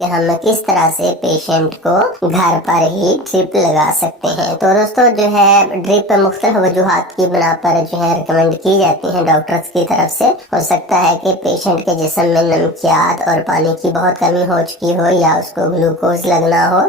कि हम किस तरह से पेशेंट को घर पर ही ड्रिप लगा सकते हैं। तो दोस्तों जो है ड्रिप मुख्तलिफ वजूहात की बिना पर जो है रिकमेंड की जाती है डॉक्टर्स की तरफ से। हो सकता है कि पेशेंट के जिस्म में नमकियात और पानी की बहुत कमी हो चुकी हो, या उसको ग्लूकोज लगना हो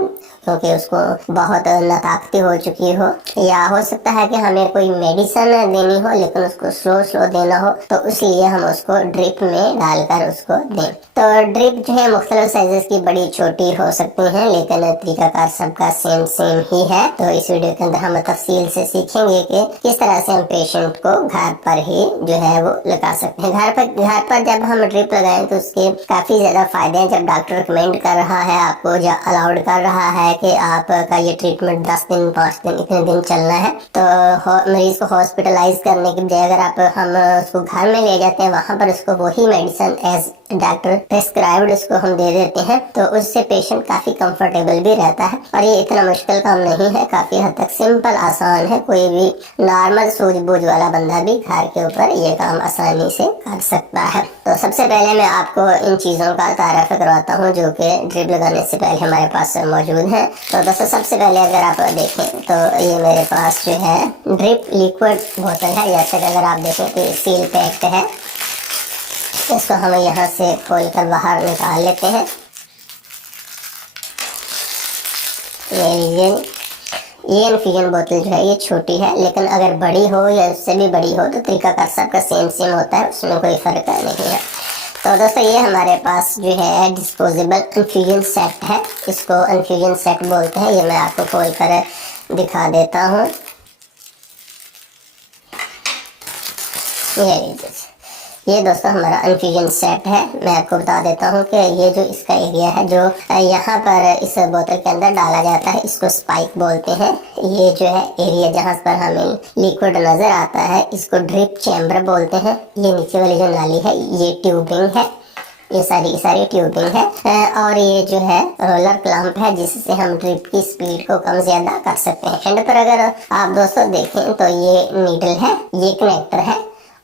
क्योंकि उसको बहुत नाताकती हो चुकी हो, या हो सकता है कि हमें कोई मेडिसिन देनी हो लेकिन उसको स्लो स्लो देना हो, तो इसलिए हम उसको ड्रिप में डालकर उसको दें। तो ड्रिप जो है मुख्तलिफ साइजेस की बड़ी छोटी हो सकती हैं, लेकिन तरीकाकार सबका सेम ही है। तो इस वीडियो के अंदर हम तफसील से सीखेंगे कि किस तरह से हम पेशेंट को घर पर ही जो है वो लगा सकते हैं। घर पर जब हम ड्रिप लगाएं तो उसके काफी ज्यादा फायदे हैं। जब डॉक्टर रिकमेंड कर रहा है, आपको अलाउड कर रहा है कि आपका ये ट्रीटमेंट 10 दिन 5 दिन इतने दिन चलना है, तो मरीज को हॉस्पिटलाइज करने की बजाय अगर हम उसको घर में ले जाते हैं, वहां पर उसको वही मेडिसिन एज डॉक्टर प्रिस्क्राइब्ड उसको हम दे देते हैं, तो उससे पेशेंट काफी कंफर्टेबल भी रहता है। और ये इतना मुश्किल काम नहीं है, काफी हद तक सिंपल आसान है। कोई भी नॉर्मल सूझबूझ वाला बंदा भी घर के ऊपर ये काम आसानी से कर सकता है। तो सबसे पहले मैं आपको इन चीजों का तारफ करवाता हूँ जो कि ड्रिप लगाने से पहले हमारे पास मौजूद है। तो दोस्तों सबसे पहले अगर आप देखें तो ये मेरे पास जो है ड्रिप लिक्विड बोतल है। जैसे कि अगर आप देखें तो सील पैक्ड है। इसको हम यहाँ से खोल कर बाहर निकाल लेते हैं। ये लीजिए, ये इन्फ्यूजन बोतल जो है ये छोटी है, लेकिन अगर बड़ी हो या उससे भी बड़ी हो तो तरीकाकार सबका सेम होता है, उसमें कोई फर्क नहीं है। तो दोस्तों ये हमारे पास जो है डिस्पोजेबल इन्फ्यूजन सेट है। इसको इन्फ्यूजन सेट बोलते हैं। ये मैं आपको खोल कर दिखा देता हूँ। ये दोस्तों हमारा इन्फ्यूजन सेट है। मैं आपको बता देता हूँ कि ये जो इसका एरिया है जो यहाँ पर इस बोतल के अंदर डाला जाता है, इसको स्पाइक बोलते हैं। ये जो है एरिया जहाँ पर हमें लिक्विड नजर आता है, इसको ड्रिप चैम्बर बोलते हैं। ये नीचे वाली जो नाली है ये ट्यूबिंग है, ये सारी ट्यूबिंग है। और ये जो है रोलर क्लैंप है, जिससे हम ड्रिप की स्पीड को कम ज्यादा कर सकते हैं। एंड पर अगर आप दोस्तों देखें तो ये नीडल है, ये कनेक्टर है,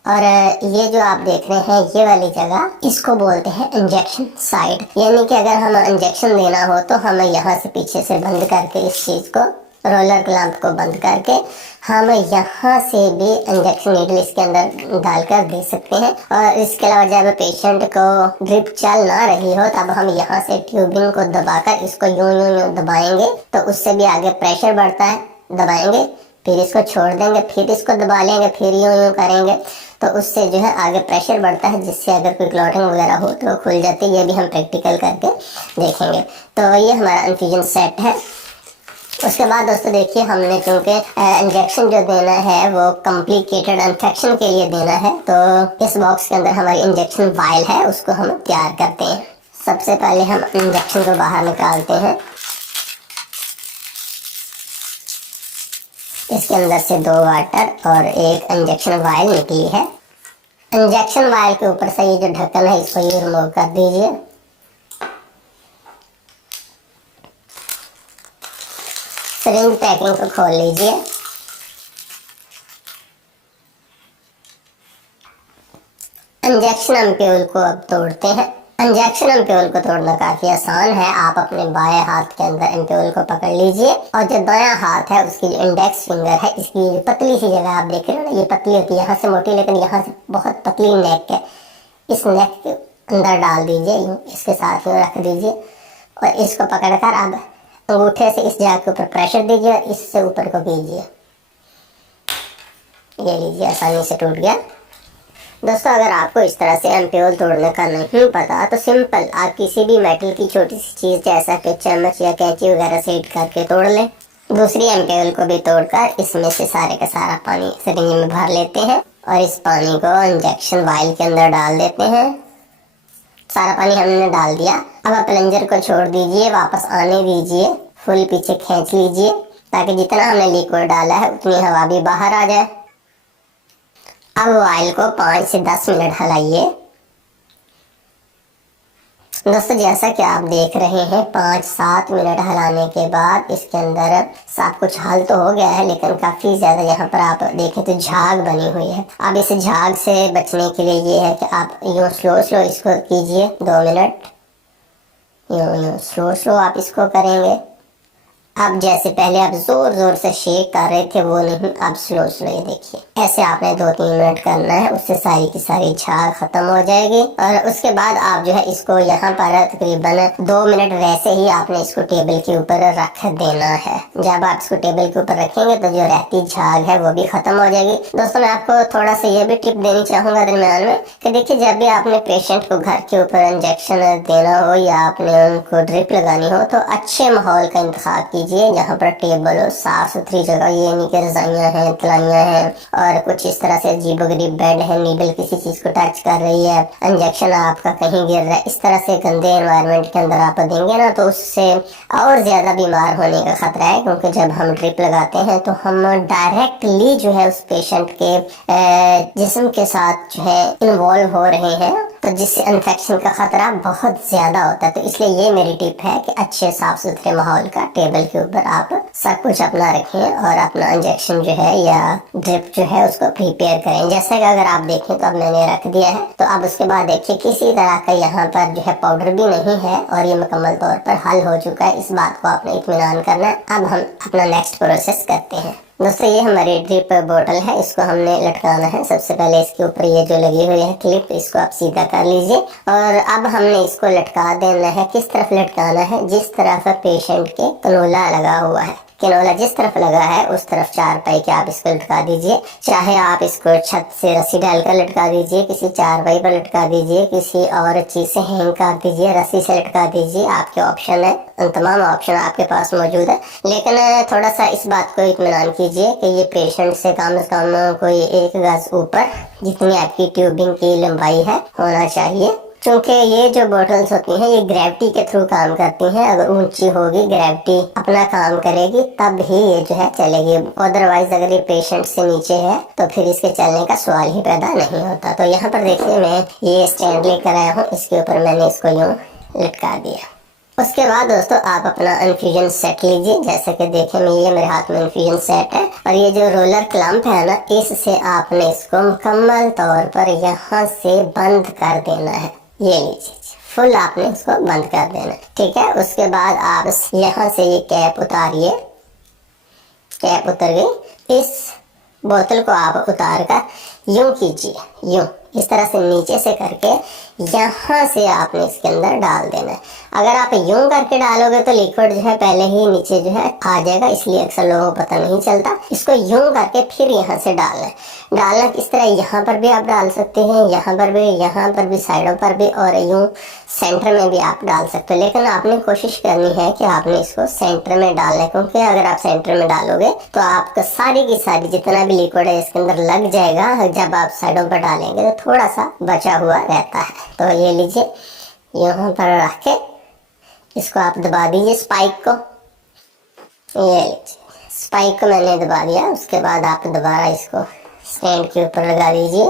और ये जो आप देख रहे हैं ये वाली जगह, इसको बोलते हैं इंजेक्शन साइड। यानी कि अगर हम इंजेक्शन देना हो तो हम यहाँ से पीछे से बंद करके इस चीज को, रोलर क्लैंप को बंद करके हम यहाँ से भी इंजेक्शन नीडल इसके अंदर डालकर दे सकते हैं। और इसके अलावा जब पेशेंट को ड्रिप चल ना रही हो तब हम यहाँ से ट्यूबिंग को दबाकर इसको यूं दबाएंगे तो उससे भी आगे प्रेशर बढ़ता है। दबाएंगे, फिर इसको छोड़ देंगे, फिर इसको दबा लेंगे, फिर यूं करेंगे, तो उससे जो है आगे प्रेशर बढ़ता है, जिससे अगर कोई क्लॉटिंग वगैरह हो तो खुल जाती है। ये भी हम प्रैक्टिकल करके देखेंगे। तो ये हमारा इन्फ्यूजन सेट है। उसके बाद दोस्तों देखिए, हमने क्योंकि इंजेक्शन जो देना है वो कॉम्प्लिकेटेड इन्फेक्शन के लिए देना है, तो इस बॉक्स के अंदर हमारी इंजेक्शन वायल है, उसको हम तैयार करते हैं। सबसे पहले हम इंजेक्शन को बाहर निकालते हैं। इसके अंदर से 2 वाटर और एक इंजेक्शन वायल निकली है। इंजेक्शन वायल के ऊपर से ये जो ढक्कन है इसको ये रिमूव कर दीजिए। सिरिंज पैकिंग को खोल लीजिए। इंजेक्शन एम्प्यूल को अब तोड़ते हैं। इंजेक्शन एम्प्यूल को तोड़ना काफी आसान है। आप अपने बाएं हाथ के अंदर एम्प्यूल को पकड़ लीजिए और जो दायां हाथ है उसकी जो इंडेक्स फिंगर है, इसकी जो पतली सी जगह आप देख रहे हो ना, ये पतली होती है, यहाँ से मोटी लेकिन यहाँ से बहुत पतली नेक है, इस नेक के अंदर डाल दीजिए, इसके साथ में रख दीजिए और इसको पकड़कर अब अंगूठे से इस जगह के ऊपर प्रेशर दीजिए और इससे ऊपर को कीजिए। ये लीजिए, आसानी से टूट गया। दोस्तों अगर आपको इस तरह से एम्प्यूल तोड़ने का नहीं पता तो सिंपल आप किसी भी मेटल की छोटी सी चीज जैसा कि चम्मच या कैंची वगैरह से हिट करके तोड़ लें। दूसरी एम्प्यूल को भी तोड़कर इसमें से सारे का सारा पानी सिरिंज में भर लेते हैं और इस पानी को इंजेक्शन वायल के अंदर डाल देते हैं। सारा पानी हमने डाल दिया। अब आप प्लंजर को छोड़ दीजिए, वापस आने दीजिए, फुल पीछे खींच लीजिए ताकि जितना हमने लिक्विड डाला है उतनी हवा भी बाहर आ जाए। अब वायल को 5 से 10 मिनट हिलाइए। दोस्तों जैसा कि आप देख रहे हैं 5-7 मिनट हिलाने के बाद इसके अंदर सब कुछ हल तो हो गया है, लेकिन काफ़ी ज़्यादा यहाँ पर आप देखें तो झाग बनी हुई है। अब इस झाग से बचने के लिए ये है कि आप यूँ स्लो इसको कीजिए 2 मिनट। यूं यूं स्लो स्लो आप इसको करेंगे। अब जैसे पहले आप जोर जोर से शेक कर रहे थे वो नहीं, अब स्लो स्लो, ये देखिए ऐसे आपने 2-3 मिनट करना है, उससे सारी की सारी झाग खत्म हो जाएगी। और उसके बाद आप जो है इसको यहाँ पर तकरीबन 2 मिनट वैसे ही आपने इसको टेबल के ऊपर रख देना है। जब आप इसको टेबल के ऊपर रखेंगे तो जो रहती झाग है वो भी खत्म हो जाएगी। दोस्तों मैं आपको थोड़ा सा ये भी टिप देनी चाहूंगा दरम्यान में कि देखिए जब भी आपने पेशेंट को घर के ऊपर इंजेक्शन देना हो या आपने उनको ड्रिप लगानी हो तो अच्छे माहौल का इंतखाब कीजिए, जहाँ पर टेबल हो, साफ सुथरी जगह, ये नहीं कि रजाइयाँ हैं, तलाइयाँ हैं और कुछ इस तरह से अजीबोगरीब बेड है, नीडल किसी चीज को टच कर रही है, इंजेक्शन आपका कहीं गिर रहा है, इस तरह से गंदे एनवायरनमेंट के अंदर आप देंगे ना तो उससे और ज्यादा बीमार होने का खतरा है। क्योंकि जब हम ड्रिप लगाते हैं तो हम डायरेक्टली जो है उस पेशेंट के जिस्म के साथ जो है इन्वॉल्व हो रहे हैं, तो जिससे इन्फेक्शन का खतरा बहुत ज्यादा होता है। तो इसलिए ये मेरी टिप है कि अच्छे साफ सुथरे माहौल का टेबल के ऊपर आप सब कुछ अपना रखें और अपना इंजेक्शन जो है या ड्रिप जो है उसको प्रिपेयर करें। जैसे कि अगर आप देखें तो अब मैंने रख दिया है, तो अब उसके बाद देखिए किसी तरह का यहाँ पर जो है पाउडर भी नहीं है और ये मुकम्मल तौर पर हल हो चुका है। इस बात को आपने इत्मीनान करना है। अब हम अपना नेक्स्ट प्रोसेस करते हैं। दोस्तों ये हमारी ड्रिप बोतल है, इसको हमने लटकाना है। सबसे पहले इसके ऊपर ये जो लगी हुई है क्लिप, इसको आप सीधा कर लीजिए और अब हमने इसको लटका देना है। किस तरफ लटकाना है? जिस तरफ पेशेंट के कनोला लगा हुआ है, कैनोला जिस तरफ लगा है उस तरफ 4 पाई के आप इसको लटका दीजिए। चाहे आप इसको छत से रस्सी डालकर लटका दीजिए, किसी 4 पाई पर लटका दीजिए, किसी और चीज से हैंग कर दीजिए, रस्सी से लटका दीजिए, आपके ऑप्शन है, तमाम ऑप्शन आपके पास मौजूद है। लेकिन थोड़ा सा इस बात को इत्मीनान कीजिए कि ये पेशेंट से कम कोई 1 गज ऊपर जितनी आपकी ट्यूबिंग की लंबाई है होना चाहिए। क्योंकि ये जो बॉटल्स होती हैं ये ग्रेविटी के थ्रू काम करती हैं। अगर ऊंची होगी, ग्रेविटी अपना काम करेगी, तब ही ये जो है चलेगी। अदरवाइज अगर ये पेशेंट से नीचे है तो फिर इसके चलने का सवाल ही पैदा नहीं होता। तो यहाँ पर देखिए मैं ये स्टैंड लेकर आया हूँ, इसके ऊपर मैंने इसको यूँ लटका दिया। उसके बाद दोस्तों आप अपना इन्फ्यूजन सेट लीजिए। जैसे कि देखें ये मेरे हाथ में इन्फ्यूजन सेट है और ये जो रोलर क्लम्प है ना, इससे आपने इसको मुकम्मल तौर पर यहाँ से बंद कर देना है। ये लीजिए फुल आपने इसको बंद कर देना, ठीक है। उसके बाद आप यहाँ से ये कैप उतारिए, कैप उतर गई। इस बोतल को आप उतार कर यूं कीजिए, यूं इस तरह से नीचे से करके यहाँ से आपने इसके अंदर डाल देना है। अगर आप यूं करके डालोगे तो लिक्विड जो है पहले ही नीचे जो है आ जाएगा, इसलिए अक्सर लोगों को पता नहीं चलता। इसको यूं करके फिर यहाँ से डालना है। डालना इस तरह यहाँ पर भी आप डाल सकते हैं, यहाँ पर भी साइडों पर भी, और यूं सेंटर में भी आप डाल सकते हो। लेकिन आपने कोशिश करनी है कि आपने इसको सेंटर में डालना है, क्योंकि अगर आप सेंटर में डालोगे तो आपका सारी की सारी जितना भी लिक्विड है इसके अंदर लग जाएगा। जब आप साइडों पर डालेंगे तो थोड़ा सा बचा हुआ रहता है। तो ये लीजिए, यहाँ पर रख के इसको आप दबा दीजिए स्पाइक को। ये लीजिए स्पाइक को मैंने दबा दिया। उसके बाद आप दोबारा इसको स्टैंड के ऊपर लगा दीजिए।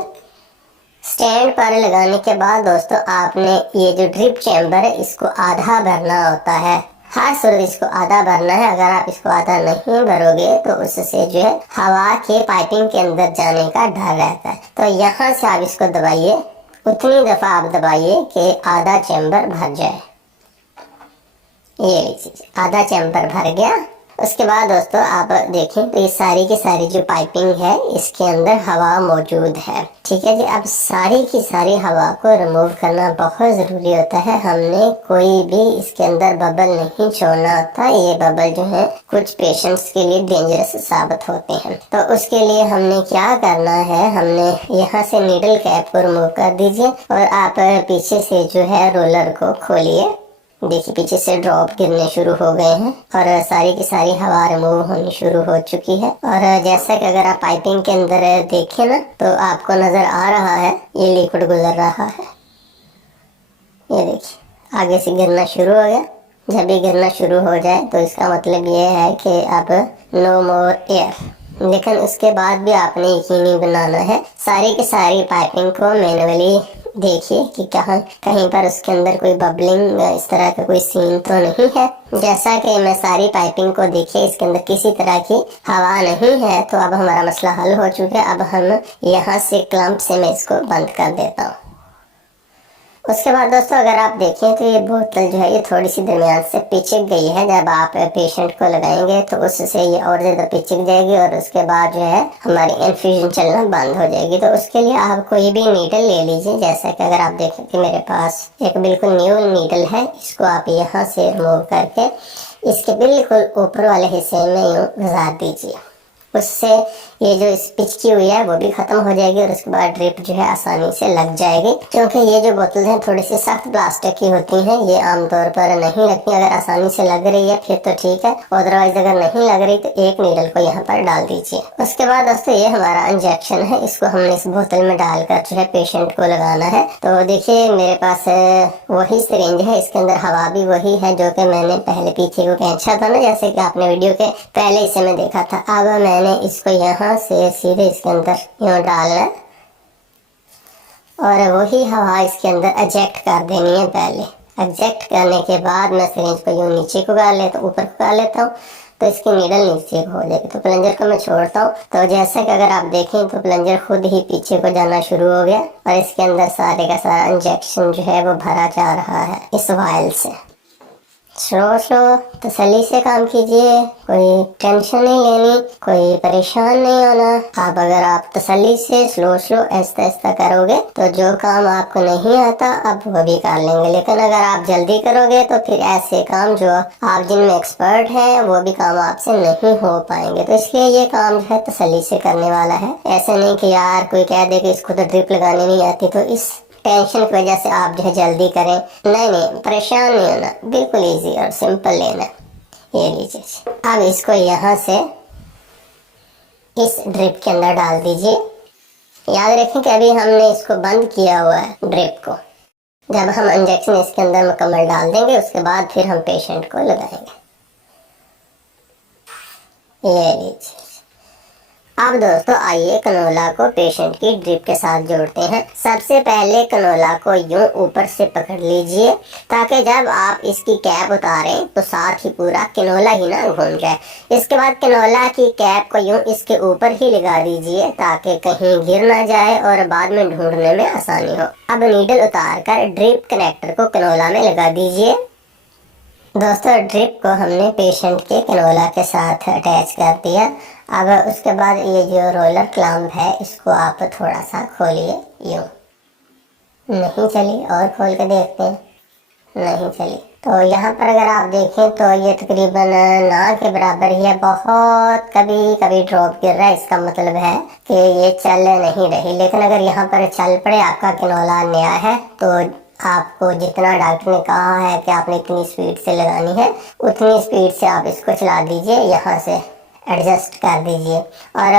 स्टैंड पर लगाने के बाद दोस्तों आपने ये जो ड्रिप चैम्बर है इसको आधा भरना होता है। हर सूरत इसको आधा भरना है। अगर आप इसको आधा नहीं भरोगे तो उससे जो है हवा के पाइपिंग के अंदर जाने का डर रहता है। तो यहाँ से आप इसको दबाइए, उतनी दफा आप दबाइए कि आधा चैम्बर भर जाए। ये लीजिए आधा चैम्बर भर गया। उसके बाद दोस्तों आप देखें तो ये सारी की सारी जो पाइपिंग है इसके अंदर हवा मौजूद है, ठीक है जी। अब सारी की सारी हवा को रिमूव करना बहुत ज़रूरी होता है। हमने कोई भी इसके अंदर बबल नहीं छोड़ना होता। ये बबल जो है कुछ पेशेंट्स के लिए डेंजरस साबित होते हैं। तो उसके लिए हमने क्या करना है, हमने यहाँ से नीडल कैप को रिमूव कर दीजिए और आप पीछे से जो है रोलर को खोलिए। देखिए पीछे से ड्रॉप गिरने शुरू हो गए हैं और सारी की सारी हवा रिमूव होनी शुरू हो चुकी है। और जैसा कि अगर आप पाइपिंग के अंदर देखें ना तो आपको नजर आ रहा है ये लिक्विड गुजर रहा है। ये देखिए आगे से गिरना शुरू हो गया। जब ये गिरना शुरू हो जाए तो इसका मतलब ये है कि अब नो मोर एयर। लेकिन उसके बाद भी आपने यकीनी बनाना है सारी की सारी पाइपिंग को मैनुअली देखिए कि कहीं पर उसके अंदर कोई बबलिंग इस तरह का कोई सीन तो नहीं है। जैसा कि मैं सारी पाइपिंग को देखिए इसके अंदर किसी तरह की हवा नहीं है। तो अब हमारा मसला हल हो चुका है। अब हम यहाँ से क्लम्प से मैं इसको बंद कर देता हूँ। उसके बाद दोस्तों अगर आप देखें तो ये बोतल जो है ये थोड़ी सी दरमियान से पिचक गई है। जब आप पेशेंट को लगाएंगे तो उससे ये और ज़्यादा पिचक जाएगी और उसके बाद जो है हमारी इन्फ्यूजन चलना बंद हो जाएगी। तो उसके लिए आप कोई भी नीडल ले लीजिए। जैसा कि अगर आप देखें कि मेरे पास एक बिल्कुल न्यू नीडल है, इसको आप यहाँ से रिमूव करके इसके बिल्कुल ऊपर वाले हिस्से में यूँ गुजार दीजिए। उससे ये जो पिचकी हुई है वो भी खत्म हो जाएगी और उसके बाद ड्रिप जो है आसानी से लग जाएगी। क्योंकि ये जो बोतल है थोड़ी सी सख्त प्लास्टिक की होती हैं, ये आमतौर पर नहीं लगती। अगर आसानी से लग रही है फिर तो ठीक है, अदरवाइज अगर नहीं लग रही तो एक नीडल को यहाँ पर डाल दीजिए। उसके बाद दोस्तों ये हमारा इंजेक्शन है, इसको हमने इस बोतल में डालकर जो है पेशेंट को लगाना है। तो देखिए मेरे पास वही सिरिंज है, इसके अंदर हवा भी वही है जो कि मैंने पहले पीछे को खींचा था ना, जैसे कि आपने वीडियो के पहले हिस्से में देखा था। अब मैंने इसको यहाँ से सीधे इसके अंदर यूँ डालना है और वही हवा इसके अंदर एजेक्ट कर देनी है। पहले एजेक्ट करने के बाद मैं सिरिंज को यूँ नीचे को कर लेता हूँ, ऊपर को कर लेता हूँ, तो इसकी नीडल नीचे को हो जाएगी। तो प्लंजर को मैं छोड़ता हूँ। तो जैसा कि अगर आप देखें तो प्लंजर खुद ही पीछे को जाना शुरू हो गया और इसके अंदर सारे का सारा इंजेक्शन जो है वो भरा जा रहा है इस वायल से। स्लो स्लो तसल्ली से काम कीजिए, कोई टेंशन नहीं लेनी, कोई परेशान नहीं होना। आप तसल्ली से स्लो स्लो ऐसा ऐसा करोगे तो जो काम आपको नहीं आता आप वो भी कर लेंगे। लेकिन अगर आप जल्दी करोगे तो फिर ऐसे काम जो आप जिनमें एक्सपर्ट हैं वो भी काम आपसे नहीं हो पाएंगे। तो इसलिए ये काम जो है तसल्ली से करने वाला है। ऐसे नहीं कि यार कोई कह दे कि इसको तो ड्रिप लगाने नहीं आती तो इस टेंशन की वजह से आप जो है जल्दी करें। नहीं, परेशान नहीं होना, बिल्कुल इजी और सिंपल लेना। ये लीजिए, अब इसको यहाँ से इस ड्रिप के अंदर डाल दीजिए। याद रखें कि अभी हमने इसको बंद किया हुआ है ड्रिप को। जब हम इंजेक्शन इसके अंदर मुकम्मल डाल देंगे उसके बाद फिर हम पेशेंट को लगाएंगे। ये लीजिए। अब दोस्तों आइए कनोला को पेशेंट की ड्रिप के साथ जोड़ते हैं। सबसे पहले कनोला को यूं ऊपर से पकड़ लीजिए ताकि जब आप इसकी कैप उतारें तो साथ ही पूरा कनोला ही ना घूम जाए। इसके बाद कनोला की कैप को यूं इसके ऊपर ही लगा दीजिए ताकि कहीं गिर ना जाए और बाद में ढूंढने में आसानी हो। अब नीडल उतार कर ड्रिप कनेक्टर को कनोला में लगा दीजिए। दोस्तों ड्रिप को हमने पेशेंट के कनोला के साथ अटैच कर दिया। अब उसके बाद ये जो रोलर क्लैंप है इसको आप थोड़ा सा खोलिए। यूँ नहीं चली, और खोल के देखते हैं, नहीं चली। तो यहाँ पर अगर आप देखें तो ये तकरीबन ना के बराबर ही है। बहुत कभी कभी ड्रॉप गिर रहा है, इसका मतलब है कि ये चल नहीं रही। लेकिन अगर यहाँ पर चल पड़े, आपका कनोला नया है, तो आपको जितना डॉक्टर ने कहा है कि आपने इतनी स्पीड से लगानी है उतनी स्पीड से आप इसको चला दीजिए, यहाँ से एडजस्ट कर दीजिए। और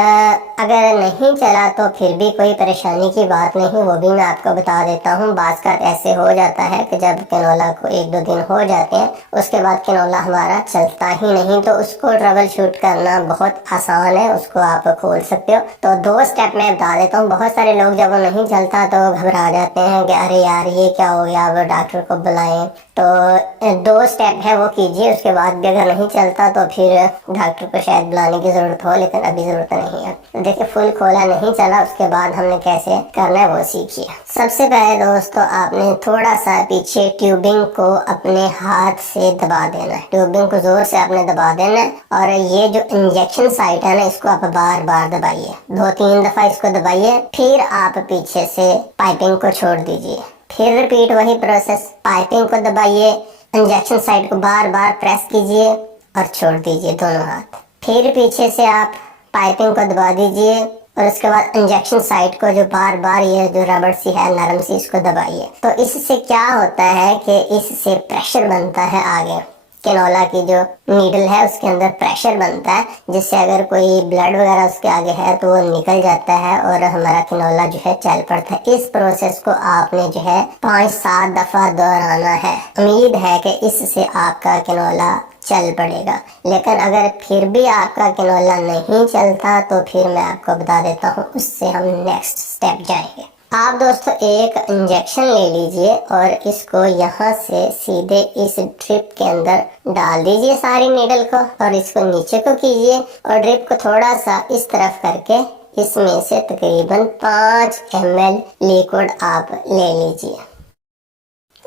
अगर नहीं चला तो फिर भी कोई परेशानी की बात नहीं, वो भी मैं आपको बता देता हूँ। बात का ऐसे हो जाता है कि जब कनोला को 1-2 दिन हो जाते हैं उसके बाद कनोला हमारा चलता ही नहीं, तो उसको ट्रबल शूट करना बहुत आसान है, उसको आप खोल सकते हो। तो 2 स्टेप मैं बता देता हूँ। बहुत सारे लोग जब वो नहीं चलता तो घबरा जाते हैं कि अरे यार ये क्या हो गया, अब डॉक्टर को बुलाएं। तो 2 स्टेप है वो कीजिए। उसके बाद भी अगर नहीं चलता तो फिर डॉक्टर को शायद बुलाने की जरूरत हो, लेकिन अभी जरूरत नहीं है। तो देखिए फुल खोला नहीं चला, उसके बाद हमने कैसे करना है वो सीखिए। सबसे पहले दोस्तों आपने थोड़ा सा पीछे ट्यूबिंग को अपने हाथ से दबा देना है। ट्यूबिंग को जोर से आपने दबा देना है और ये जो इंजेक्शन साइट है ना इसको आप बार बार दबाइए, 2-3 दफा इसको दबाइए। फिर आप पीछे से पाइपिंग को छोड़ दीजिए। फिर रिपीट वही प्रोसेस, पाइपिंग को दबाइए, इंजेक्शन साइट को बार बार प्रेस कीजिए और छोड़ दीजिए दोनों हाथ। फिर पीछे से आप पाइपिंग को दबा दीजिए और उसके बाद इंजेक्शन साइट को जो बार बार ये जो रबड़ सी है नरम सी इसको दबाइए। तो इससे क्या होता है कि इससे प्रेशर बनता है आगे, कनोला की जो नीडल है उसके अंदर प्रेशर बनता है, जिससे अगर कोई ब्लड वगैरह उसके आगे है तो वो निकल जाता है और हमारा कनोला जो है चल पड़ता है। इस प्रोसेस को आपने जो है 5-7 दफा दोहराना है। उम्मीद है कि इससे आपका कनोला चल पड़ेगा। लेकिन अगर फिर भी आपका कनोला नहीं चलता तो फिर मैं आपको बता देता हूँ, उससे हम नेक्स्ट स्टेप जाएंगे। आप दोस्तों एक इंजेक्शन ले लीजिए और इसको यहाँ से सीधे इस ड्रिप के अंदर डाल दीजिए सारी नीडल को और इसको नीचे को कीजिए और ड्रिप को थोड़ा सा इस तरफ करके इसमें से तकरीबन 5 ml लिक्विड आप ले लीजिए।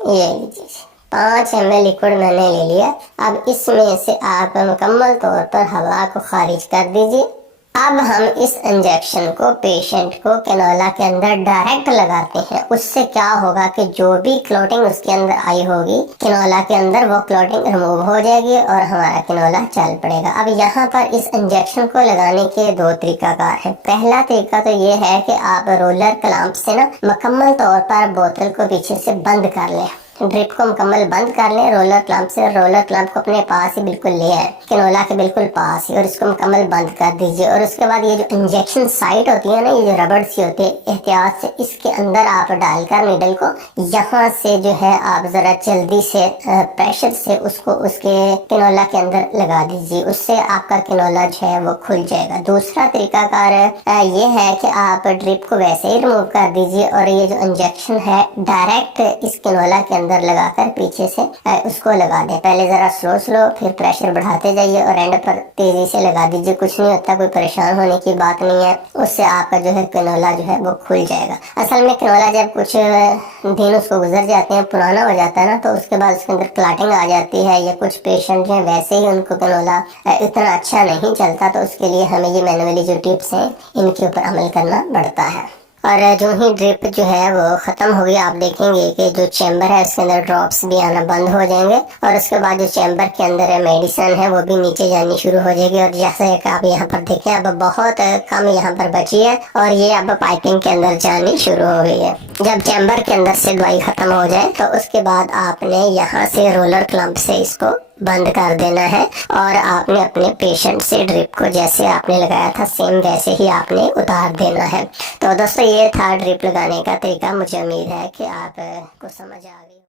ये लीजिए 5 ml लिक्विड मैंने ले लिया। अब इसमें से आप मुकम्मल तौर पर हवा को खारिज कर दीजिए। अब हम इस इंजेक्शन को पेशेंट को कैनोला के अंदर डायरेक्ट लगाते हैं। उससे क्या होगा कि जो भी क्लॉटिंग उसके अंदर आई होगी कैनोला के अंदर, वो क्लॉटिंग रिमूव हो जाएगी और हमारा कैनोला चल पड़ेगा। अब यहाँ पर इस इंजेक्शन को लगाने के 2 तरीकाकार हैं। पहला तरीका तो ये है कि आप रोलर क्लैंप से ना मुकम्मल तौर पर बोतल को पीछे से बंद कर लें, ड्रिप को मुकम्मल बंद कर लें रोलर क्लैंप से। रोलर क्लैंप को अपने पास ही बिल्कुल ले आए, कैनोला के बिल्कुल पास ही, और इसको मुकम्मल बंद कर दीजिए। और उसके बाद ये जो इंजेक्शन साइट होती है ना, ये जो रबड़ सी होती है, एहतियात से इसके अंदर आप डालकर नीडल को यहाँ से जो है आप जरा जल्दी से प्रेशर से उसको उसके कैनोला के अंदर लगा दीजिए। उससे आपका कैनोला जो है वो खुल जाएगा। दूसरा तरीकाकार ये है कि आप ड्रिप को वैसे ही रिमूव कर दीजिए और ये जो इंजेक्शन है डायरेक्ट इस कैनोला के अंदर लगाकर पीछे से उसको लगा दें। पहले जरा स्लो स्लो, फिर प्रेशर बढ़ाते जाइए और एंड पर तेजी से लगा दीजिए। कुछ नहीं होता, कोई परेशान होने की बात नहीं है। उससे आपका जो है कैनोला जो है वो खुल जाएगा। असल में कैनोला जब कुछ दिन उसको गुजर जाते हैं, पुराना हो जाता है ना, तो उसके बाद उसके अंदर क्लॉटिंग आ जाती है, या कुछ पेशेंट जो है वैसे ही उनको कैनोला इतना अच्छा नहीं चलता, तो उसके लिए हमें ये मैनुअली जो टिप्स हैं इनके ऊपर अमल करना पड़ता है। और जो ही ड्रिप जो है वो ख़त्म होगी, आप देखेंगे कि जो चैम्बर है उसके अंदर ड्रॉप्स भी आना बंद हो जाएंगे और उसके बाद जो चैम्बर के अंदर मेडिसिन है वो भी नीचे जानी शुरू हो जाएगी। और जैसे कि आप यहाँ पर देखें, अब बहुत कम यहाँ पर बची है और ये अब पाइपिंग के अंदर जानी शुरू हो गई है। जब चैम्बर के अंदर से दवाई ख़त्म हो जाए तो उसके बाद आपने यहाँ से रोलर क्लैंप से इसको बंद कर देना है और आपने अपने पेशेंट से ड्रिप को जैसे आपने लगाया था सेम वैसे ही आपने उतार देना है। तो दोस्तों ये था ड्रिप लगाने का तरीका। मुझे उम्मीद है कि आपको समझ आ गया।